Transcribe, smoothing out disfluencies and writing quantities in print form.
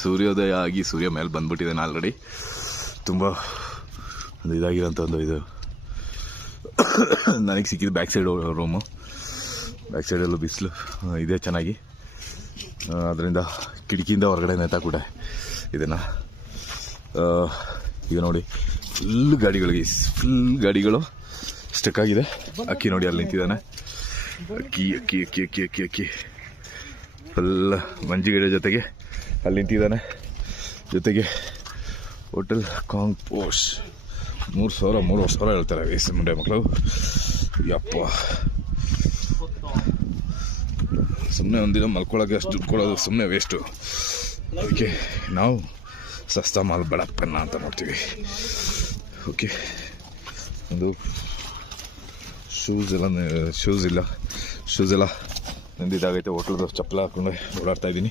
ಸೂರ್ಯೋದಯ ಆಗಿ ಸೂರ್ಯ ಮೇಲೆ ಬಂದ್ಬಿಟ್ಟಿದ್ದಾನೆ ಆಲ್ರೆಡಿ. ತುಂಬ ಒಂದು ಇದಾಗಿರೋಂಥ ಒಂದು ಇದು ನನಗೆ ಸಿಕ್ಕಿದ್ದು ಬ್ಯಾಕ್ ಸೈಡ್ ರೂಮು. ಬ್ಯಾಕ್ ಸೈಡಲ್ಲೂ ಬಿಸಿಲು ಇದೆ ಚೆನ್ನಾಗಿ, ಅದರಿಂದ ಕಿಟಕಿಯಿಂದ ಹೊರಗಡೆ ನೇತಾಕ್ಬಿಟ್ಟೆ ಇದನ್ನು. ಈಗ ನೋಡಿ ಫುಲ್ ಗಾಡಿಗಳು ಸ್ಟಕ್ ಆಗಿದೆ. ಅಕ್ಕಿ ನೋಡಿ ಅಲ್ಲಿ ನಿಂತಿದ್ದಾನೆ. ಅಕ್ಕಿ ಅಕ್ಕಿ ಅಕ್ಕಿ ಅಕ್ಕಿ ಅಕ್ಕಿ ಅಕ್ಕಿ ಫುಲ್ ಮಂಜಿಗಿಡ ಜೊತೆಗೆ ಅಲ್ಲಿ ನಿಂತಿದ್ದಾನೆ. ಜೊತೆಗೆ ಹೋಟೆಲ್ ಕಾಂಗ್ ಪೋಸ್ಟ್ 3,000 ಹೇಳ್ತಾರೆ ವಯಸ್ಸು ಮುಂಡೆ ಮಕ್ಕಳು. ಯಪ್ಪ, ಸುಮ್ಮನೆ ಒಂದಿನ ಮಲ್ಕೊಳ್ಳೋಕೆ ಅಷ್ಟು ದುಡ್ಡು ಕೊಡೋದು ಸುಮ್ಮನೆ ವೇಸ್ಟು. ಅದಕ್ಕೆ ನಾವು ಸಸ್ತಾ ಮಾಲ್ ಬಡಪ್ಪನ್ನ ಅಂತ ನೋಡ್ತೀವಿ. ಓಕೆ, ಒಂದು ಶೂಸ್ ಎಲ್ಲ ನಂದಿದ್ದಾಗೈತೆ. ಹೋಟ್ಲದ್ದು ಚಪ್ಪಲ ಹಾಕೊಂಡು ಓಡಾಡ್ತಾ ಇದ್ದೀನಿ.